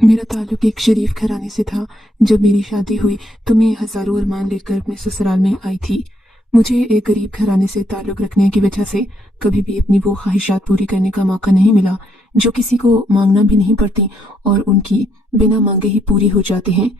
मेरा ताल्लुक एक शरीफ घराने से था। जब मेरी शादी हुई तो मैं हजारों अरमान लेकर अपने ससुराल में आई थी। मुझे एक गरीब घराने से ताल्लुक रखने की वजह से कभी भी अपनी वो ख्वाहिशात पूरी करने का मौका नहीं मिला जो किसी को मांगना भी नहीं पड़ती और उनकी बिना मांगे ही पूरी हो जाती हैं।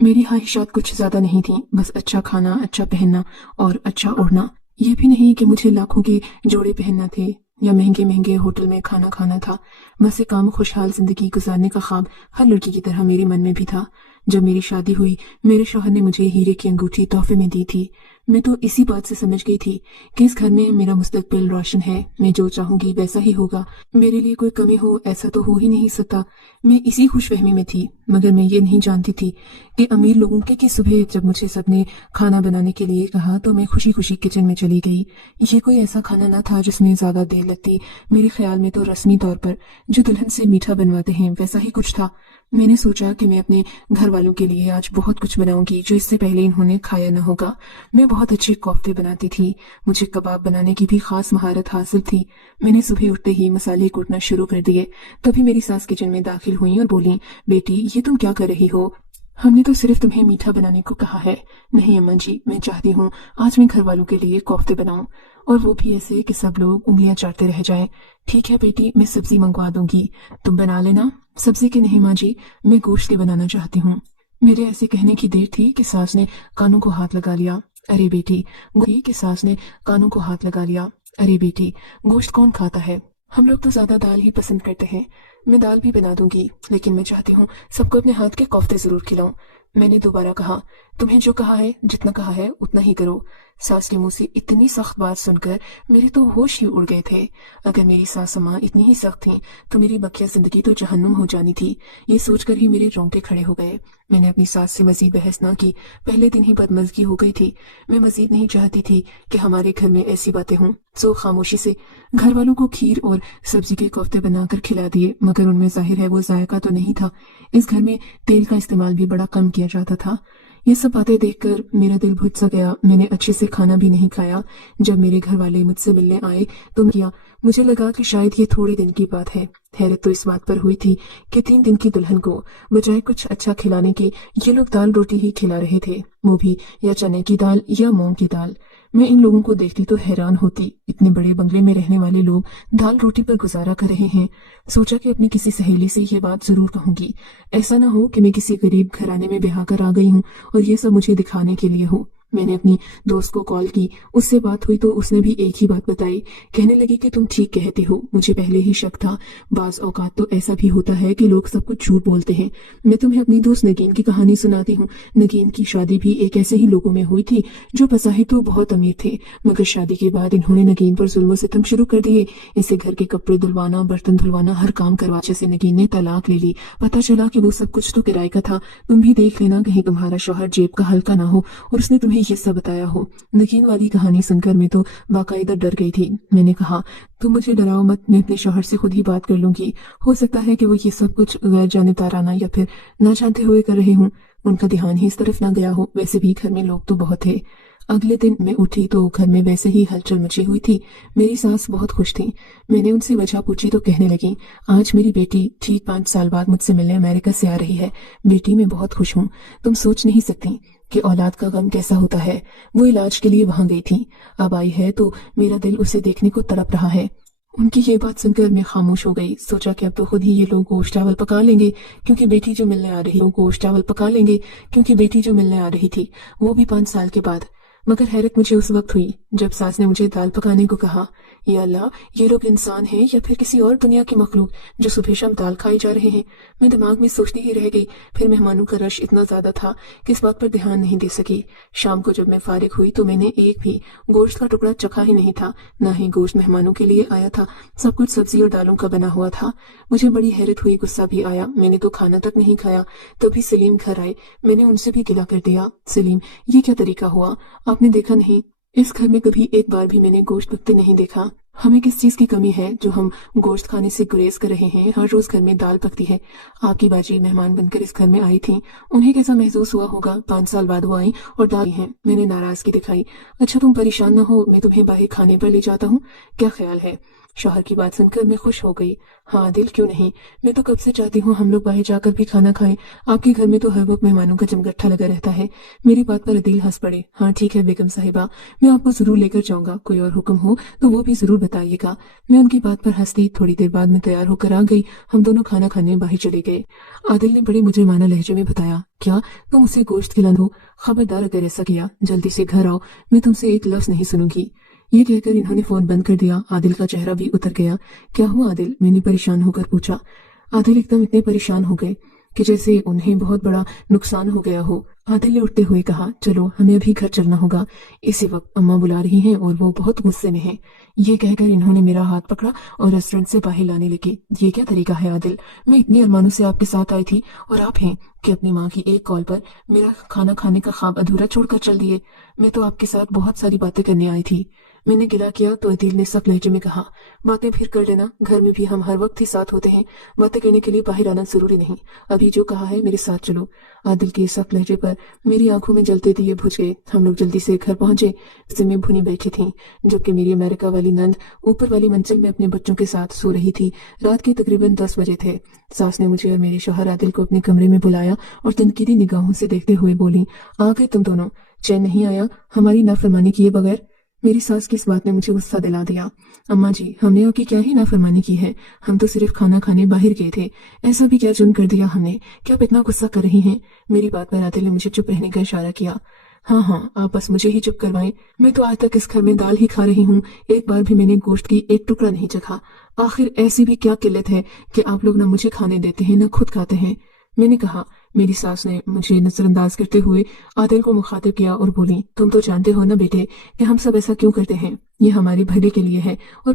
मेरी ख्वाहिशात कुछ ज्यादा नहीं थी, बस अच्छा खाना, अच्छा पहनना और अच्छा ओढ़ना। ये भी नहीं कि मुझे लाखों के जोड़े पहनना थे या महंगे महंगे होटल में खाना खाना था। बस एक आम खुशहाल जिंदगी गुजारने का ख्वाब हर लड़की की तरह मेरे मन में भी था। जब मेरी शादी हुई, मेरे शौहर ने मुझे हीरे की अंगूठी तोहफे में दी थी। मैं तो इसी बात से समझ गई थी कि इस घर में मेरा मुस्तकबिल रोशन है। मैं जो चाहूंगी वैसा ही होगा। मेरे लिए कोई कमी हो ऐसा तो हो ही नहीं सकता। मैं इसी खुशफहमी में थी, मगर मैं ये नहीं जानती थी कि अमीर लोगों की सुबह जब मुझे सबने खाना बनाने के लिए कहा तो मैं खुशी खुशी किचन में चली गई। ये कोई ऐसा खाना ना था जिसमें ज्यादा देर लगती। मेरे ख्याल में तो रस्मी तौर पर जो दुल्हन से मीठा बनवाते हैं वैसा ही कुछ था। मैंने सोचा कि मैं अपने घर वालों के लिए आज बहुत कुछ बनाऊंगी जो इससे पहले इन्होंने खाया न होगा। मैं बहुत अच्छे कोफ्ते बनाती थी। मुझे कबाब बनाने की भी खास महारत हासिल थी। मैंने सुबह उठते ही मसाले कूटना शुरू कर दिए। तभी मेरी सास किचन में दाखिल हुई और बोली, बेटी ये तुम क्या कर रही हो? हमने तो सिर्फ तुम्हें मीठा बनाने को कहा है। नहीं अम्मा जी, मैं चाहती हूँ आज मैं घर वालों के लिए कोफ्ते बनाऊं, और वो भी ऐसे कि सब लोग उंगलियां चाटते रह जाएं। ठीक है बेटी, मैं सब्जी मंगवा दूंगी, तुम बना लेना। सब्जी के नहीं माँ जी, मैं गोश्त के बनाना चाहती हूँ। मेरे ऐसे कहने की देर थी कि सास ने कानों को हाथ लगा लिया। अरे बेटी, कि सास ने कानों को हाथ लगा लिया। अरे बेटी, गोश्त कौन खाता है? हम लोग तो ज्यादा दाल ही पसंद करते हैं। मैं दाल भी बना दूंगी, लेकिन मैं चाहती हूँ सबको अपने हाथ के कोफ्ते जरूर खिलाऊं। मैंने दोबारा कहा, तुम्हें जो कहा है, जितना कहा है उतना ही करो। सास के मुंह से इतनी सख्त बात सुनकर मेरे तो होश ही उड़ गए थे। अगर मेरी सास माँ इतनी ही सख्त थी तो मेरी बकिया जिंदगी तो जहन्नुम हो जानी थी। ये सोचकर ही मेरे रोंगटे खड़े हो गए। मैंने अपनी सास से मजीद बहस ना की। पहले दिन ही बदमजगी हो गई थी। मैं मजीद नहीं चाहती थी कि हमारे घर में ऐसी बातें हों। सो खामोशी से घर वालों को खीर और सब्जी के कोफ्ते बनाकर खिला दिए, मगर उनमें जाहिर है वो जायका तो नहीं था। इस घर में तेल का इस्तेमाल भी बड़ा कम किया जाता था। ये सब बातें देखकर मेरा दिल भुज सा गया। मैंने अच्छे से खाना भी नहीं खाया। जब मेरे घर वाले मुझसे मिलने आए तो किया, मुझे लगा कि शायद ये थोड़े दिन की बात है। हैरत तो इस बात पर हुई थी कि 3 दिन की दुल्हन को बजाय कुछ अच्छा खिलाने के ये लोग दाल रोटी ही खिला रहे थे, वो भी या चने की दाल या मूंग की दाल। मैं इन लोगों को देखती तो हैरान होती। इतने बड़े बंगले में रहने वाले लोग दाल रोटी पर गुजारा कर रहे हैं। सोचा कि अपनी किसी सहेली से ये बात जरूर कहूंगी। ऐसा ना हो कि मैं किसी गरीब घराने में ब्याह कर आ गई हूँ और ये सब मुझे दिखाने के लिए हो। मैंने अपनी दोस्त को कॉल की, उससे बात हुई तो उसने भी एक ही बात बताई। कहने लगी कि तुम ठीक कहती हो, मुझे पहले ही शक था। बाज औकात तो ऐसा भी होता है कि लोग सब कुछ झूठ बोलते हैं। मैं तुम्हें अपनी दोस्त नगीन की कहानी सुनाती हूँ। नगीन की शादी भी एक ऐसे ही लोगों में हुई थी जो बज़ाहिर तो बहुत अमीर थे, मगर शादी के बाद इन्होंने नगीन पर जुल्म सितम शुरू कर दिए। इसे घर के कपड़े धुलवाना, बर्तन धुलवाना, हर काम करवा। जैसे नगीन ने तलाक ले ली। पता चला कि वो सब कुछ तो किराए का था। तुम भी देख लेना कहीं तुम्हारा शौहर जेब का हल्का ना हो और उसने तुम्हें ये सब बताया हो। नगीन वाली कहानी सुनकर मैं तो बाकायदा डर गई थी। मैंने कहा, तुम मुझे डराओ मत, मैं अपने शौहर से खुद ही बात कर लूंगी। हो सकता है कि वो ये सब कुछ गैर जानिबदाराना या फिर ना जानते हुए कर रहे हूँ। उनका ध्यान ही इस तरफ ना गया हो। वैसे भी घर में लोग तो बहुत थे। अगले दिन मैं उठी तो घर में वैसे ही हलचल मची हुई थी। मेरी सास बहुत खुश थी। मैंने उनसे वजह पूछी तो कहने लगी, आज मेरी बेटी ठीक 5 साल बाद मुझसे मिलने अमेरिका से आ रही है। बेटी मैं बहुत खुश हूँ। तुम सोच नहीं सकती कि औलाद का गम कैसा होता है। वो इलाज के लिए वहां गई थी, अब आई है तो मेरा दिल उसे देखने को तड़प रहा है। उनकी ये बात सुनकर मैं खामोश हो गई। सोचा कि अब तो खुद ही ये लोग गोश्त चावल पका लेंगे क्योंकि बेटी जो मिलने आ रही गोश्त चावल पका लेंगे क्योंकि बेटी जो मिलने आ रही थी, वो भी 5 साल के बाद। मगर हैरत मुझे उस वक्त हुई जब सास ने मुझे दाल पकाने को कहा। या अल्लाह, ये लोग इंसान हैं या फिर किसी और दुनिया की मखलूक जो सुबह शाम दाल खाई जा रहे हैं। मैं दिमाग में सोचती ही रह गई। फिर मेहमानों का रश इतना ज्यादा था कि इस बात पर ध्यान नहीं दे सकी। शाम को जब मैं फारिग हुई तो मैंने एक भी गोश्त का टुकड़ा चखा ही नहीं था। ना ही गोश्त मेहमानों के लिए आया था। सब कुछ सब्जी और दालों का बना हुआ था। मुझे बड़ी हैरत हुई, गुस्सा भी आया। मैंने तो खाना तक नहीं खाया। तभी सलीम घर आए। मैंने उनसे भी गिला कर दिया, सलीम ये क्या तरीका हुआ? आपने देखा नहीं, इस घर में कभी एक बार भी मैंने गोश्त पकते नहीं देखा। हमें किस चीज की कमी है जो हम गोश्त खाने से गुरेज कर रहे हैं? हर रोज घर में दाल पकती है। आपकी बाजी मेहमान बनकर इस घर में आई थी, उन्हें कैसा महसूस हुआ होगा? 5 साल बाद वो आई और दाल हैं। मैंने नाराजगी दिखाई। अच्छा तुम परेशान न हो, मैं तुम्हें बाहर खाने पर ले जाता हूँ, क्या ख्याल है? शौहर की बात सुनकर मैं खुश हो गई। हाँ दिल, क्यों नहीं, मैं तो कब से चाहती हूँ हम लोग बाहर जाकर भी खाना खाएं। आपके घर में तो हर वक्त मेहमानों का जमघटा लगा रहता है। मेरी बात पर अदील हंस पड़े। हाँ ठीक है बेगम साहिबा, मैं आपको जरूर लेकर जाऊंगा, कोई और हुक्म हो तो वो भी जरूर बताइएगा। मैं उनकी बात पर हंसती। थोड़ी देर बाद मैं तैयार होकर आ गई। हम दोनों खाना खाने बाहर चले गए। आदिल ने बड़े मुजरिमाना लहजे में बताया, क्या तुम उसे गोश्त खिला दो? खबरदार अगर ऐसा किया, जल्दी से घर आओ, मैं तुमसे एक लफ्ज नहीं सुनूंगी। ये कहकर इन्होंने फोन बंद कर दिया। आदिल का चेहरा भी उतर गया। क्या हुआ आदिल? मैंने परेशान होकर पूछा। आदिल एकदम इतने परेशान हो गए कि जैसे उन्हें बहुत बड़ा नुकसान हो गया हो। आदिल ने उठते हुए कहा, चलो हमें अभी घर चलना होगा, इसी वक्त अम्मा बुला रही हैं और वो बहुत गुस्से में हैं। ये कहकर इन्होंने मेरा हाथ पकड़ा और रेस्टोरेंट से बाहर लाने लगे। ये क्या तरीका है आदिल? मैं इतने अरमानों से आपके साथ आई थी और आप हैं कि अपनी माँ की एक कॉल पर मेरा खाना खाने का ख्वाब अधूरा छोड़कर चल दिए। मैं तो आपके साथ बहुत सारी बातें करने आई थी। मैंने गिला किया तो अदील ने सख्त लहजे में कहा, बातें फिर कर लेना, घर में भी हम हर वक्त ही साथ होते हैं, बातें करने के लिए बाहर आना जरूरी नहीं। अभी जो कहा है मेरे साथ चलो। आदिल के सख्त लहजे पर मेरी आंखों में जलते दिए बुझ गए। हम लोग जल्दी से घर पहुंचे। जिम्मे भुनी बैठी थी, जबकि मेरी अमेरिका वाली नंद ऊपर वाली मंजिल में अपने बच्चों के साथ सो रही थी। रात के तकरीबन 10 बजे थे। सास ने मुझे और मेरे शौहर आदिल को अपने कमरे में बुलाया और तनकीदी निगाहों से देखते हुए बोली, आ गए तुम दोनों? चैन नहीं आया हमारी नाफरमानी किए बगैर? मेरी सास की इस बात ने मुझे गुस्सा दिला दिया। अम्मा जी, हमने आपकी क्या ही नाफरमानी की है, हम तो सिर्फ खाना खाने बाहर गए थे, ऐसा भी क्या जुर्म कर दिया हमने, क्या आप इतना गुस्सा कर रही हैं? मेरी बात पर आदिल ने मुझे चुप रहने का इशारा किया। हाँ हाँ, आप बस मुझे ही चुप करवाएं, मैं तो आज तक इस घर में दाल ही खा रही हूँ, एक बार भी मैंने गोश्त की एक टुकड़ा नहीं चखा। आखिर ऐसी भी क्या किल्लत है कि आप लोग न मुझे खाने देते हैं न खुद खाते हैं? मैंने कहा। मेरी सास ने मुझे नजरअंदाज करते हुए आदिल को मुखातिब किया और बोली, तुम तो जानते हो ना बेटे कि हम सब ऐसा क्यों करते हैं, ये हमारे भले के लिए है और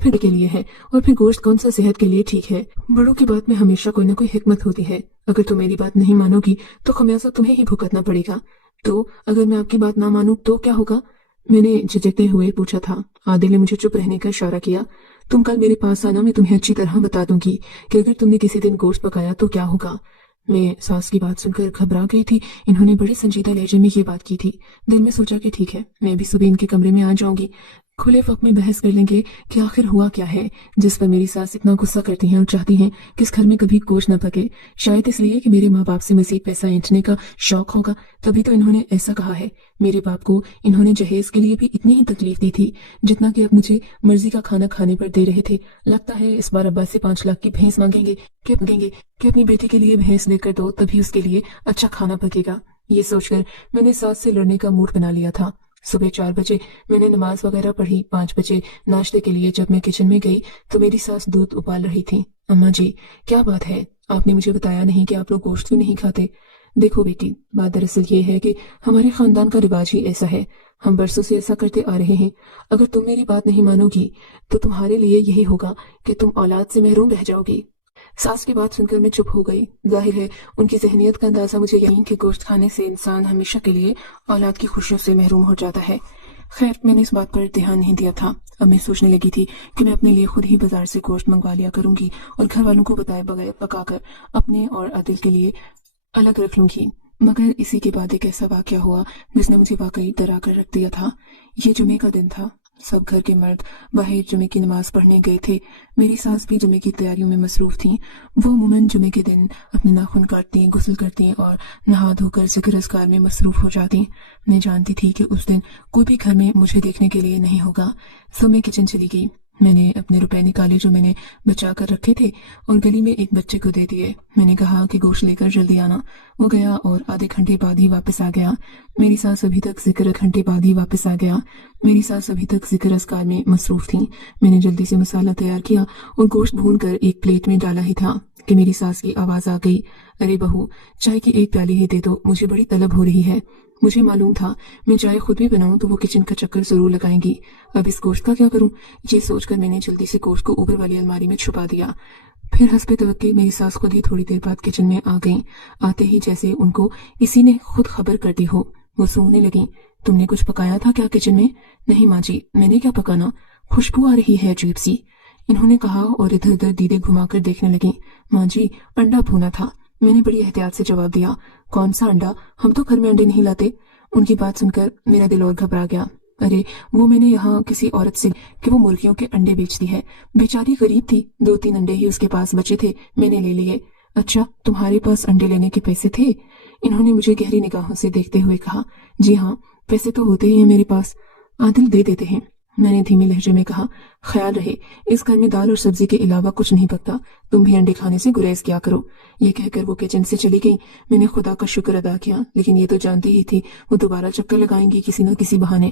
फिर गोश्त कौन सा सेहत के लिए ठीक है। बड़ों की बात में हमेशा कोई ना कोई हिकमत होती है। अगर तुम मेरी बात नहीं मानोगी तो खमियाजा तुम्हें ही भुगतना पड़ेगा। तो अगर मैं आपकी बात ना मानूं तो क्या होगा? मैंने झिझकते हुए पूछा था। आदिल ने मुझे चुप रहने का इशारा किया। तुम कल मेरे पास आना, मैं तुम्हें अच्छी तरह बता दूंगी कि अगर तुमने किसी दिन गोश्त पकाया तो क्या होगा। मैं सास की बात सुनकर घबरा गई थी। इन्होंने बड़े संजीदा लहजे में ये बात की थी। दिल में सोचा कि ठीक है, मैं भी सुबह इनके कमरे में आ जाऊंगी, खुले वक्त में बहस कर लेंगे कि आखिर हुआ क्या है जिस पर मेरी सास इतना गुस्सा करती हैं और चाहती हैं कि इस घर में कभी गोश्त न पके। शायद इसलिए कि मेरे माँ बाप से मजीद पैसा ऐंठने का शौक होगा, तभी तो इन्होंने ऐसा कहा है। मेरे बाप को इन्होंने जहेज के लिए भी इतनी ही तकलीफ दी थी जितना कि अब मुझे मर्जी का खाना खाने पर दे रहे थे। लगता है इस बार अब्बा से 5 लाख की भैंस मांगेंगे कि अपनी बेटी के लिए भैंस लेकर दो, तभी उसके लिए अच्छा खाना पकेगा। ये सोचकर मैंने सास से लड़ने का मूड बना लिया था। सुबह 4 बजे मैंने नमाज वगैरह पढ़ी। 5 बजे नाश्ते के लिए जब मैं किचन में गई तो मेरी सास दूध उबाल रही थी। अम्मा जी, क्या बात है, आपने मुझे बताया नहीं कि आप लोग गोश्त क्यों नहीं खाते? देखो बेटी, बात दरअसल ये है कि हमारे खानदान का रिवाज ही ऐसा है, हम बरसों से ऐसा करते आ रहे हैं। अगर तुम मेरी बात नहीं मानोगी तो तुम्हारे लिए यही होगा कि तुम औलाद से महरूम रह जाओगी। सास की बात सुनकर मैं चुप हो गई। जाहिर है उनकी जहनियत का अंदाजा मुझे यही कि गोश्त खाने से इंसान हमेशा के लिए औलाद की खुशियों से महरूम हो जाता है। खैर, मैंने इस बात पर ध्यान नहीं दिया था। अब मैं सोचने लगी थी कि मैं अपने लिए खुद ही बाजार से गोश्त मंगवा लिया करूंगी और घर वालों को बताए बगैर पकाकर अपने और आदिल के लिए अलग रख लूंगी। मगर इसी के बाद एक ऐसा वाकया हुआ जिसने मुझे वाकई डरा कर रख दिया था। ये जुमे का दिन था। सब घर के मर्द बाहर जुमे की नमाज पढ़ने गए थे। मेरी सास भी जुमे की तैयारियों में मसरूफ थी। वो अमूमन जुमे के दिन अपने नाखून काटती, गुस्ल करती और नहा धोकर जिक्र अज़कार में मसरूफ हो जाती। मैं जानती थी कि उस दिन कोई भी घर में मुझे देखने के लिए नहीं होगा। तो मैं किचन चली गई। मैंने अपने रुपए निकाले जो मैंने बचा कर रखे थे और गली में एक बच्चे को दे दिए। मैंने कहा कि गोश्त लेकर जल्दी आना। वो गया और आधे घंटे बाद ही वापस आ गया। मेरी सास अभी तक जिक्र अज़कार में मसरूफ थी। मैंने जल्दी से मसाला तैयार किया और गोश्त भून कर एक प्लेट में डाला ही था कि मेरी सास की आवाज आ गई, अरे बहू, चाय की एक प्याली ही दे दो, मुझे बड़ी तलब हो रही है। मुझे मालूम था मैं चाय खुद भी बनाऊं तो वो किचन का चक्कर जरूर लगाएंगी। अब इस गोश्त का क्या करूं, ये सोचकर मैंने जल्दी से गोश्त को ऊपर वाली अलमारी में छुपा दिया। फिर हंसते तवक्के मेरी सास खुद ही थोड़ी देर बाद किचन में आ गईं। आते ही जैसे उनको इसी ने खुद खबर कर दी हो, वो सूंघने लगी, तुमने कुछ पकाया था क्या किचन में? नहीं माँ जी, मैंने क्या पकाना, खुशबू आ रही है अजीब सी, इन्होंने कहा और इधर उधर दीदे घुमाकर देखने लगी। माँ जी, अंडा भुना था। मैंने बड़ी एहतियात से जवाब दिया, कौन सा अंडा, हम तो घर में अंडे नहीं लाते। उनकी बात सुनकर मेरा दिल और घबरा गया। अरे वो मैंने यहाँ किसी औरत से कि वो मुर्गियों के अंडे बेचती है। बेचारी गरीब थी, 2-3 अंडे ही उसके पास बचे थे, मैंने ले लिए। अच्छा, तुम्हारे पास अंडे लेने के पैसे थे? इन्होंने मुझे गहरी निगाहों से देखते हुए कहा। जी हाँ, पैसे तो होते ही हैं मेरे पास, आदिल दे देते हैं, मैंने धीमे लहजे में कहा। ख्याल रहे इस घर में दाल और सब्जी के अलावा कुछ नहीं पकता, तुम भी अंडे खाने से गुरेज किया करो। ये कहकर वो किचन से चली गई। मैंने खुदा का शुक्र अदा किया, लेकिन ये तो जानती ही थी वो दोबारा चक्कर लगाएंगी किसी न किसी बहाने।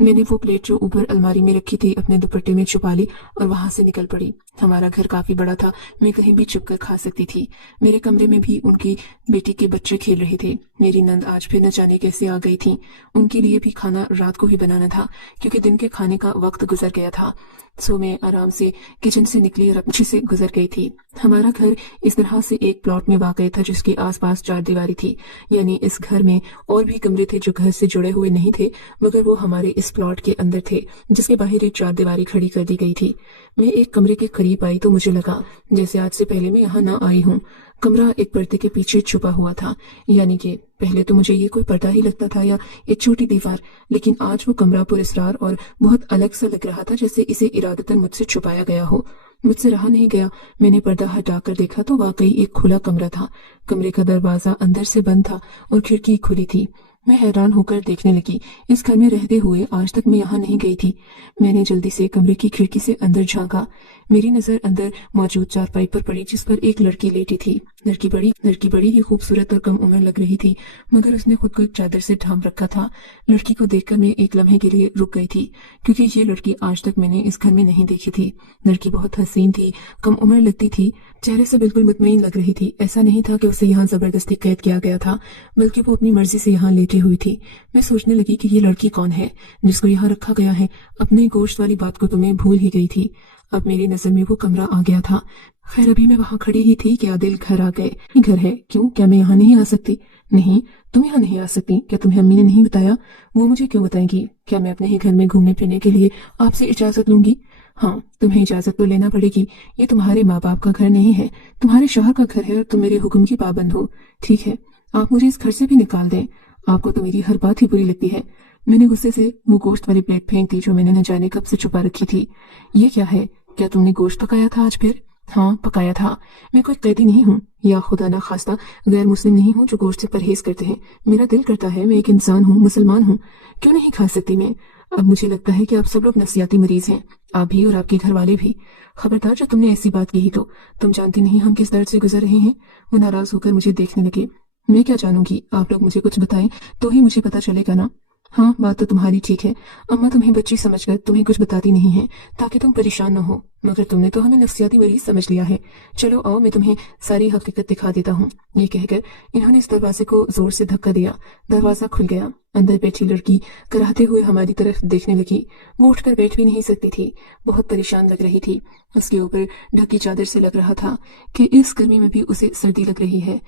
मैंने वो प्लेट जो ऊपर अलमारी में रखी थी अपने दुपट्टे में छुपा ली और वहां से निकल पड़ी। हमारा घर काफी बड़ा था, मैं कहीं भी छुप कर खा सकती थी। मेरे कमरे में भी उनकी बेटी के बच्चे खेल रहे थे। मेरी नंद आज फिर न जाने कैसे आ गई थी। उनके लिए भी खाना रात को ही बनाना था, क्योंकि दिन के खाने का वक्त गुजर गया था। सो मैं आराम से किचन से निकली और अपने से गुजर गई थी। हमारा घर इस तरह से एक प्लॉट में वाक़ था जिसके आसपास 4 दीवारी थी, यानी इस घर में और भी कमरे थे जो घर से जुड़े हुए नहीं थे, मगर वो हमारे इस प्लॉट के अंदर थे, जिसके बाहर एक 4 दीवारी खड़ी कर दी गई थी। मैं एक कमरे के करीब आई तो मुझे लगा जैसे आज से पहले मैं यहाँ ना आई हूँ। कमरा एक पर्दे के पीछे छुपा हुआ था, यानी कि पहले तो मुझे ये कोई पर्दा ही लगता था या एक छोटी दीवार, लेकिन आज वो कमरा पुरस्रार और बहुत अलग सा लग रहा था, जैसे इसे इरादतन मुझसे छुपाया गया हो। मुझसे रहा नहीं गया, मैंने पर्दा हटाकर देखा तो वाकई एक खुला कमरा था। कमरे का दरवाजा अंदर से बंद था और खिड़की खुली थी। मैं हैरान होकर देखने लगी। इस घर में रहते हुए आज तक मैं यहाँ नहीं गई थी। मैंने जल्दी से कमरे की खिड़की से अंदर झांका। मेरी नजर अंदर मौजूद चारपाई पर पड़ी, जिस पर एक लड़की लेटी थी। लड़की बड़ी ही खूबसूरत और कम उम्र लग रही थी, मगर उसने खुद को एक चादर से ढांप रखा था। लड़की को देखकर मैं एक लम्हे के लिए रुक गई थी, क्योंकि ये लड़की आज तक मैंने इस घर में नहीं देखी थी। लड़की बहुत हसीन थी, कम उम्र लगती थी, चेहरे से बिल्कुल मुतमईन लग रही थी। ऐसा नहीं था कि उसे यहाँ जबरदस्ती कैद किया गया था, बल्कि वो अपनी मर्जी से यहाँ लेटी हुई थी। मैं सोचने लगी कि ये लड़की कौन है जिसको यहाँ रखा गया है। अपने गोश्त वाली बात को तो मैं भूल ही गई थी। अब मेरी नजर में वो कमरा आ गया था। खैर, अभी मैं वहां खड़ी ही थी कि आदिल घर आ गए। घर है? क्यों, क्या मैं यहाँ नहीं आ सकती? नहीं, तुम यहाँ नहीं आ सकती। क्या तुम्हें अम्मी ने नहीं बताया? वो मुझे क्यों बताएंगी? क्या मैं अपने ही घर में घूमने फिरने के लिए आपसे इजाजत लूंगी? हाँ, तुम्हें इजाजत तो लेना पड़ेगी। ये तुम्हारे माँ बाप का घर नहीं है, तुम्हारे शौहर का घर है और तुम मेरे हुक्म की पाबंद हो। ठीक है, आप मुझे इस घर से भी निकाल दें। आपको तो मेरी हर बात ही बुरी लगती है। मैंने गुस्से से वो गोश्त वाली प्लेट फेंक दी जो मैंने न जाने कब से छुपा रखी थी। ये क्या है? क्या तुमने गोश्त पकाया था आज फिर? हाँ, पकाया था। मैं कोई कैदी नहीं हूँ, या खुदा ना खास्ता गैर मुस्लिम नहीं हूँ जो गोश्त से परहेज करते हैं। मेरा दिल करता है, मैं एक इंसान हूँ, मुसलमान हूँ, क्यों नहीं खा सकती मैं? अब मुझे लगता है कि आप सब लोग नफसियाती मरीज हैं, आप भी और आपके घर वाले भी। खबरदार, जो तुमने ऐसी बात कही तो तुम जानती नहीं हम किस दर्द से गुजर रहे हैं। वो नाराज होकर मुझे देखने लगे। मैं क्या जानूंगी, आप लोग मुझे कुछ बताएं तो ही मुझे पता चलेगा ना। हाँ, बात तो तुम्हारी ठीक है। अम्मा तुम्हें बच्ची समझकर तुम्हें कुछ बताती नहीं है ताकि तुम परेशान न हो, मगर तुमने तो हमें नफसियाती मरीज समझ लिया है। चलो आओ, मैं तुम्हें सारी हकीकत दिखा देता हूँ। ये कहकर इन्होंने इस दरवाजे को जोर से धक्का दिया। दरवाजा खुल गया। अंदर बैठी लड़की कराहते हुए हमारी तरफ देखने लगी। वो उठकर बैठ भी नहीं सकती थी, बहुत परेशान लग रही थी। उसके ऊपर ढकी चादर से लग रहा था कि इस गर्मी में भी उसे सर्दी लग रही है।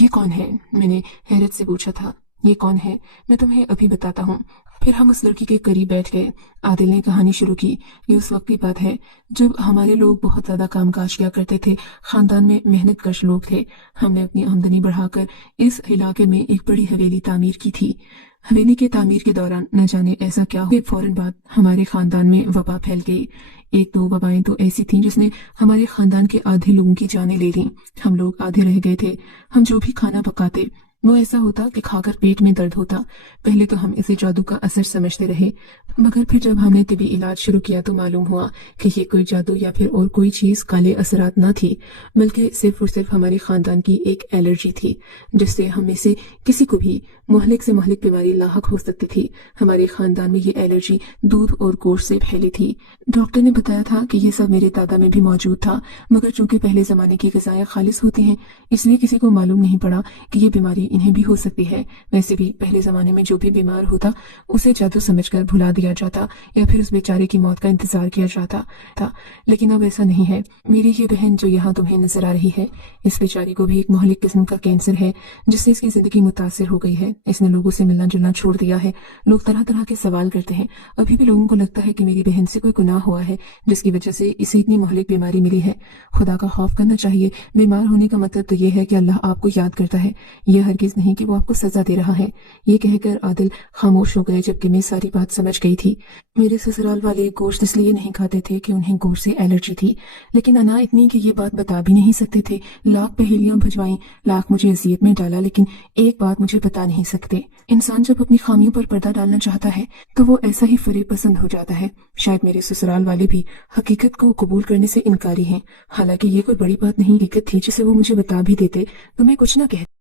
ये कौन है? मैंने हैरत से पूछा था। ये कौन है? मैं तुम्हें अभी बताता हूँ। फिर हम उस लड़की के करीब बैठ गए। आदिल ने कहानी शुरू की। ये उस वक्त की बात है जब हमारे लोग बहुत ज्यादा कामकाज किया करते थे, खानदान में मेहनत कश लोग थे। हमने अपनी आमदनी बढ़ाकर इस इलाके में एक बड़ी हवेली तामीर की थी। हवेली के तामीर के दौरान न जाने ऐसा क्या हुआ, फौरन बाद हमारे खानदान में वबा फैल गई। 1-2 वबाएं तो ऐसी थीं जिसने हमारे खानदान के आधे लोगों की जानें ले लीं। हम लोग आधे रह गए थे। हम जो भी खाना पकाते वो ऐसा होता कि खाकर पेट में दर्द होता। पहले तो हम इसे जादू का असर समझते रहे, मगर फिर जब हमने तिबी इलाज शुरू किया तो मालूम हुआ कि ये कोई जादू या फिर और कोई चीज काले असरात न थी, बल्कि सिर्फ और सिर्फ हमारे खानदान की एक एलर्जी थी, जिससे हम में से किसी को भी मोहलिक से मोहलिक बीमारी लाहक हो सकती थी। हमारे खानदान में ये एलर्जी दूध और गोश्त से फैली थी। डॉक्टर ने बताया था कि ये सब मेरे दादा में भी मौजूद था, मगर चूंकि पहले जमाने की ग़िज़ाएं खालिस होती हैं, इसलिए किसी को मालूम नहीं पड़ा कि ये बीमारी इन्हें भी हो सकती है। वैसे भी पहले जमाने में जो भी बीमार होता उसे जादू समझकर भुला दिया जाता या फिर उस बेचारे की मौत का इंतजार किया जाता था, लेकिन अब ऐसा नहीं है। मेरी ये बहन जो यहाँ तुम्हें नजर आ रही है, इस बेचारी को भी एक मोहलिक किस्म का कैंसर है जिससे इसकी जिंदगी मुतासिर हो गई है। इसने लोगों से मिलना जुलना छोड़ दिया है। लोग तरह तरह के सवाल करते हैं। अभी भी लोगों को लगता है कि मेरी बहन से कोई गुनाह हुआ है जिसकी वजह से इसे इतनी मोहलिक बीमारी मिली है। खुदा का खौफ करना चाहिए। बीमार होने का मतलब तो ये है कि अल्लाह आपको याद करता है। यह हरगिज़ ہرگز نہیں کہ وہ آپ کو سزا دے رہا ہے۔ یہ کہہ کر عادل خاموش ہو گئے، جبکہ میں ساری بات سمجھ گئی تھی۔ میرے سسرال والے گوشت اس لیے نہیں کھاتے تھے کہ انہیں گوشت سے الرجی تھی، لیکن انا اتنی کہ یہ بات بتا بھی نہیں سکتے تھے۔ لاکھ پہیلیاں بھجوائیں، لاکھ مجھے اذیت میں ڈالا، لیکن ایک بات مجھے بتا نہیں سکتے۔ انسان جب اپنی خامیوں پر پردہ ڈالنا چاہتا ہے تو وہ ایسا ہی فریب پسند ہو جاتا ہے۔ شاید میرے سسرال والے بھی حقیقت کو قبول کرنے سے انکاری ہیں، حالانکہ یہ کوئی بڑی بات نہیں، حقیقت تھی جسے وہ مجھے بتا بھی دیتے تو میں کچھ نہ کہتی۔